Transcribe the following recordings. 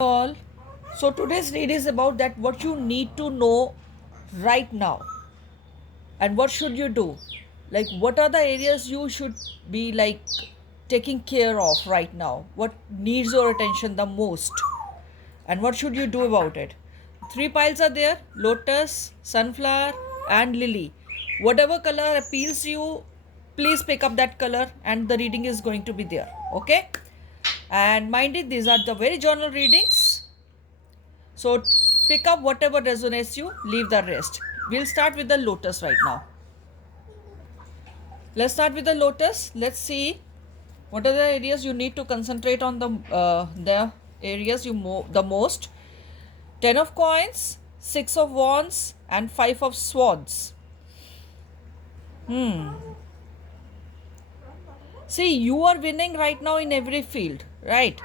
All. So today's read is about that what you need to know right now and what should you do. Like what are the areas you should be like taking care of right now? What needs your attention the most? And what should you do about it? Three piles are there: lotus, sunflower, and lily. Whatever color appeals you, please pick up that color and the reading is going to be there. Okay? And mind it, these are the very journal readings. So pick up whatever resonates you, leave the rest. We'll start with the lotus right now. Let's start with the lotus. Let's see what are the areas you need to concentrate on the areas the most. 10 of coins, 6 of wands, and 5 of swords. See, you are winning right now in every field, right?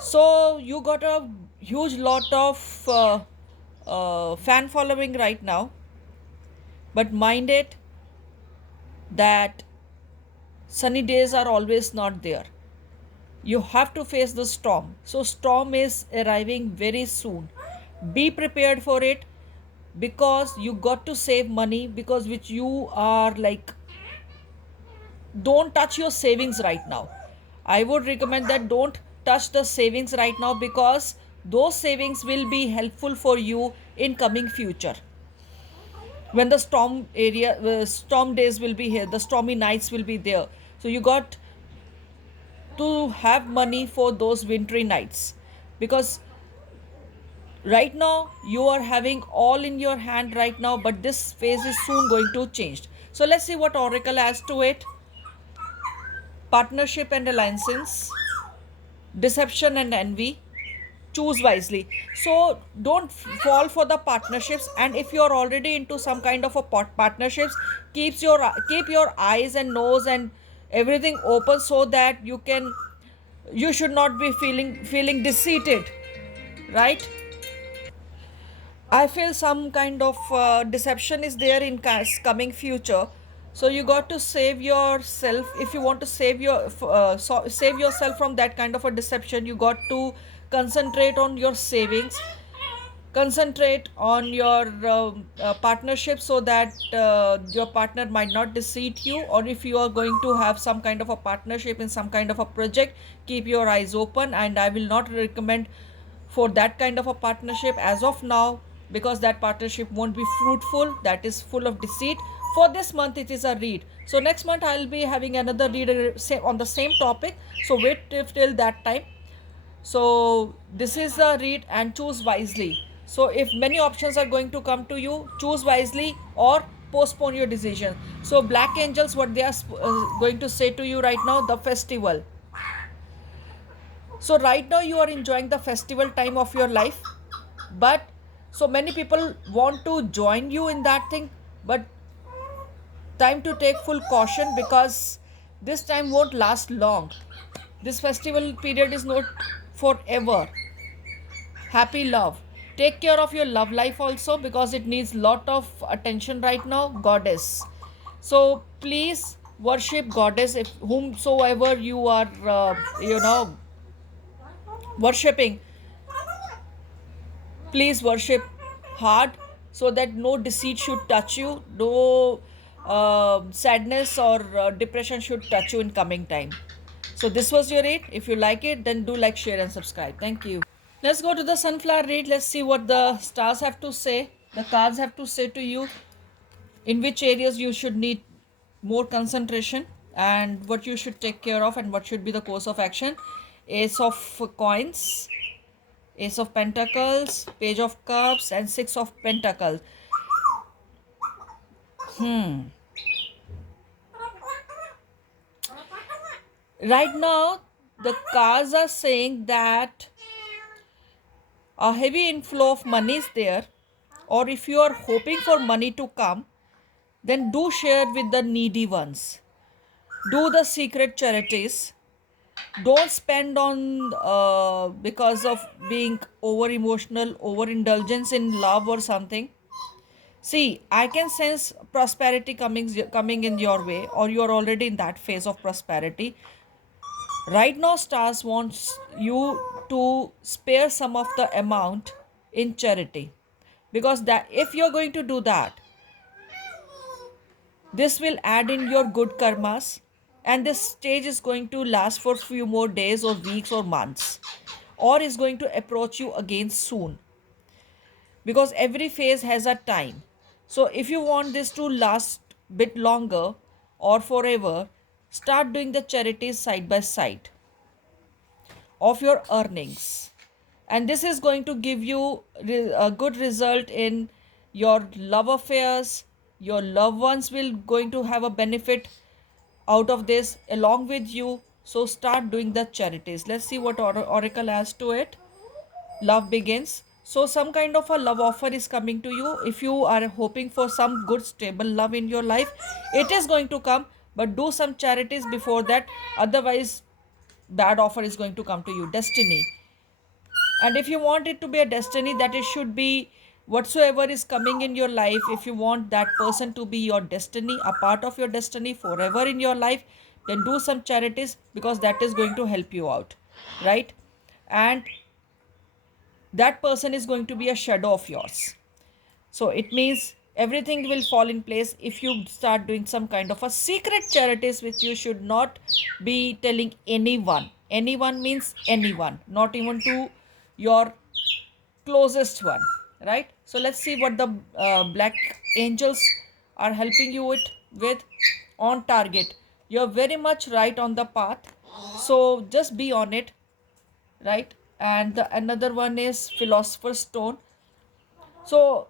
So you got a huge lot of fan following right now. But mind it that sunny days are always not there. You have to face the storm. So storm is arriving very soon. Be prepared for it because you got to save money, because which you are like, don't touch your savings right now. I would recommend that don't touch the savings right now, because those savings will be helpful for you in coming future when the storm days will be here, the stormy nights will be there. So you got to have money for those wintry nights, because right now you are having all in your hand right now, but this phase is soon going to change. So let's see what oracle adds to it. Partnership and alliances, deception and envy, choose wisely. So don't fall for the partnerships, and if you're already into some kind of a partnerships, keep your eyes and nose and everything open, so that you should not be feeling defeated, right? I feel some kind of deception is there in coming future. So you got to save yourself. If you want to save yourself from that kind of a deception, you got to concentrate on your savings, concentrate on your partnership, so that your partner might not deceive you. Or if you are going to have some kind of a partnership in some kind of a project, keep your eyes open, and I will not recommend for that kind of a partnership as of now, because that partnership won't be fruitful, that is full of deceit. For this month it is a read, so next month I'll be having another read on the same topic. So wait till that time. So this is the read, and choose wisely. So if many options are going to come to you, choose wisely or postpone your decision. So black angels, what they are going to say to you right now: the festival. So right now you are enjoying the festival time of your life, but so many people want to join you in that thing, but time to take full caution, because this time won't last long. This festival period is not forever. Happy love. Take care of your love life also, because it needs lot of attention right now, goddess. So please worship goddess, if whomsoever you are worshipping. Please worship hard, so that no deceit should touch you, no sadness or depression should touch you in coming time. So this was your read. If you like it, then do like, share and subscribe. Thank you. Let's go to the sunflower read. Let's see what the stars have to say, the cards have to say to you, in which areas you should need more concentration, and what you should take care of, and what should be the course of action. Ace of coins, Ace of Pentacles, Page of Cups, and Six of Pentacles. Right now, the cards are saying that a heavy inflow of money is there, or if you are hoping for money to come, then do share with the needy ones. Do the secret charities. Don't spend on because of being over emotional, over indulgence in love or something. See, I can sense prosperity coming in your way, or you are already in that phase of prosperity. Right now, stars wants you to spare some of the amount in charity, because that if you're going to do that, this will add in your good karmas, and this stage is going to last for few more days or weeks or months, or is going to approach you again soon, because every phase has a time. So if you want this to last bit longer or forever, start doing the charities side by side of your earnings, and this is going to give you a good result in your love affairs. Your loved ones will going to have a benefit out of this along with you. So start doing the charities. Let's see what oracle has to it. Love begins. So some kind of a love offer is coming to you. If you are hoping for some good stable love in your life, it is going to come, but do some charities before that, otherwise bad offer is going to come to you. Destiny. And if you want it to be a destiny, that it should be whatsoever is coming in your life. If you want that person to be your destiny, a part of your destiny forever in your life, then do some charities, because that is going to help you out, right? And that person is going to be a shadow of yours. So it means everything will fall in place if you start doing some kind of a secret charities, which you should not be telling anyone. Anyone means anyone, not even to your closest one, right? So let's see what the black angels are helping you with on target. You're very much right on the path, so just be on it, right? And the another one is philosopher's stone. So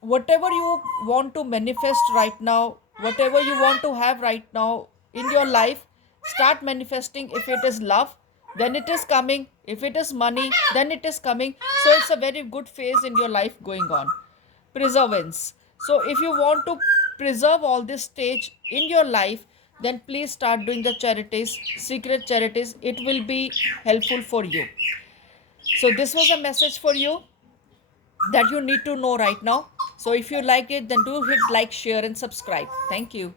whatever you want to manifest right now, whatever you want to have right now in your life, start manifesting. If it is love, then it is coming. If it is money, then it is coming. So it's a very good phase in your life going on. Preservance. So if you want to preserve all this stage in your life, then please start doing the charities, secret charities. It will be helpful for you. So this was a message for you that you need to know right now. So if you like it, then do hit like, share and subscribe. Thank you.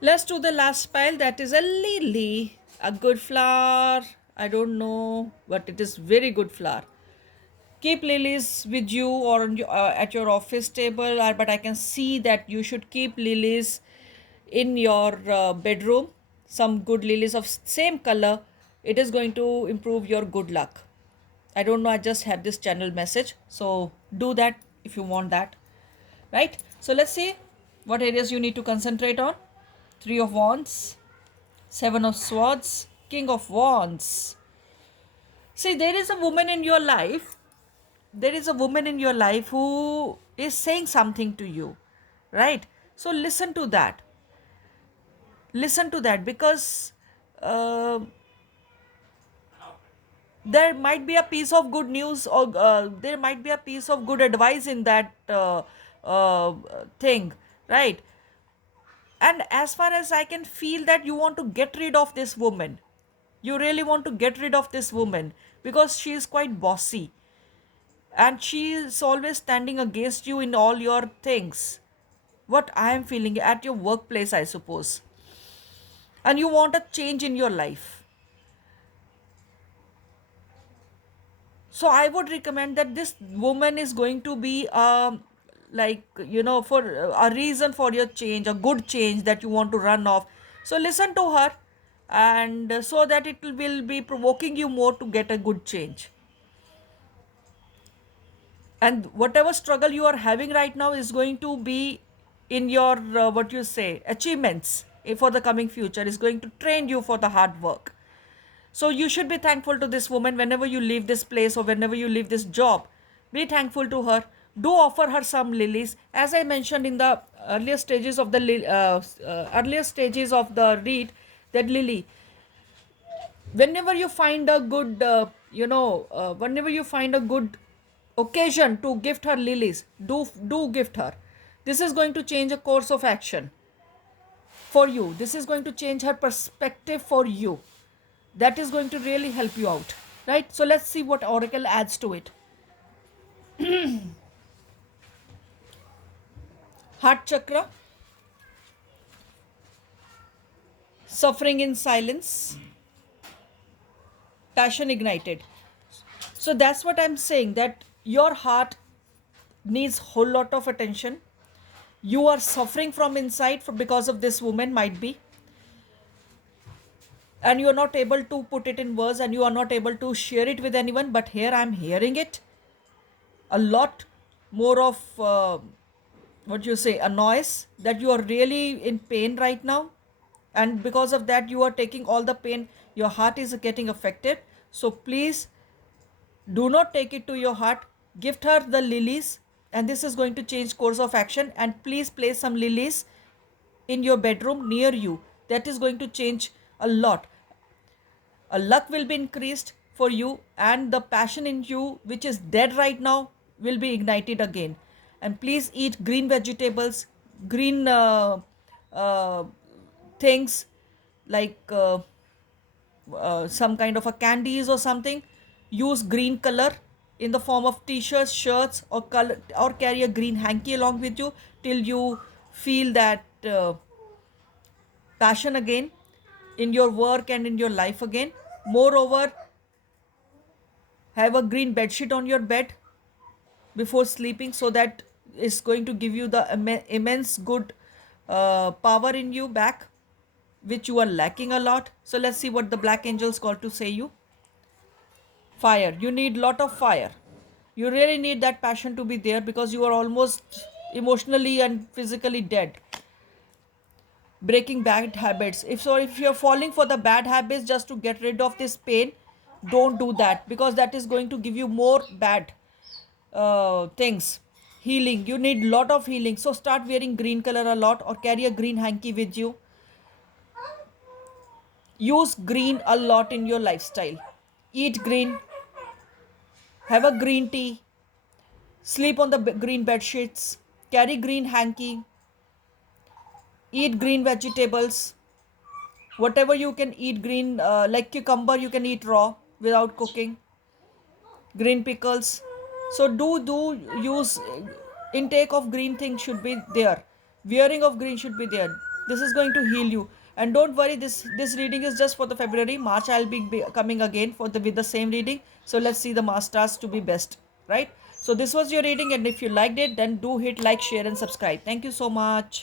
Let's do the last pile. That is a lily, a good flower. I don't know, but it is very good flower. Keep lilies with you or at your office table, but I can see that you should keep lilies in your bedroom. Some good lilies of same color. It is going to improve your good luck. I don't know, I just had this channel message. So do that if you want that. Right? So let's see what areas you need to concentrate on. Three of Wands, Seven of Swords, King of Wands. See, there is a woman in your life. There is a woman in your life who is saying something to you. Right? So listen to that. Listen to that, because uh, there might be a piece of good news, or there might be a piece of good advice in that uh, thing, right? And as far as I can feel that you want to get rid of this woman, you really want to get rid of this woman, because she is quite bossy and she is always standing against you in all your things. What I am feeling at your workplace, I suppose, and you want a change in your life. So I would recommend that this woman is going to be like, for a reason for your change, a good change that you want to run off. So listen to her, and so that it will be provoking you more to get a good change. And whatever struggle you are having right now is going to be in your what you say achievements, for the coming future, is going to train you for the hard work. So you should be thankful to this woman whenever you leave this place or whenever you leave this job. Be thankful to her. Do offer her some lilies, as I mentioned in the earlier stages of the read. That lily, whenever you find a good, whenever you find a good occasion to gift her lilies, do gift her. This is going to change a course of action for you. This is going to change her perspective for you. That is going to really help you out, right? So let's see what oracle adds to it. Heart chakra, suffering in silence, passion ignited. So that's what I'm saying, that your heart needs whole lot of attention. You are suffering from inside because of this woman, might be, and you are not able to put it in words, and you are not able to share it with anyone, but here I'm hearing it a lot more of what you say, a noise, that you are really in pain right now, and because of that you are taking all the pain, your heart is getting affected. So please do not take it to your heart. Gift her the lilies, and this is going to change course of action. And please place some lilies in your bedroom near you. That is going to change a lot. A luck will be increased for you, and the passion in you which is dead right now will be ignited again. And please eat green vegetables, green uh, things, like some kind of a candies or something. Use green color in the form of t-shirts, shirts, or color, or carry a green hanky along with you till you feel that passion again in your work and in your life again. Moreover, have a green bedsheet on your bed before sleeping, so that is going to give you the immense good power in you back, which you are lacking a lot. So let's see what the black angels got to say you. Fire, you need lot of fire. You really need that passion to be there, because you are almost emotionally and physically dead. Breaking bad habits, if you're falling for the bad habits just to get rid of this pain, don't do that, because that is going to give you more bad things. Healing, you need lot of healing, so start wearing green color a lot, or carry a green hanky with you. Use green a lot in your lifestyle. Eat green, have a green tea, sleep on the green bed sheets, carry green hanky, eat green vegetables, whatever you can eat green, like cucumber you can eat raw without cooking, green pickles. So do use intake of green things should be there. Wearing of green should be there. This is going to heal you. And don't worry, this reading is just for the February. March I'll be coming again for the with the same reading. So let's see the masters to be best, right? So this was your reading, and if you liked it, then do hit like, share and subscribe. Thank you so much.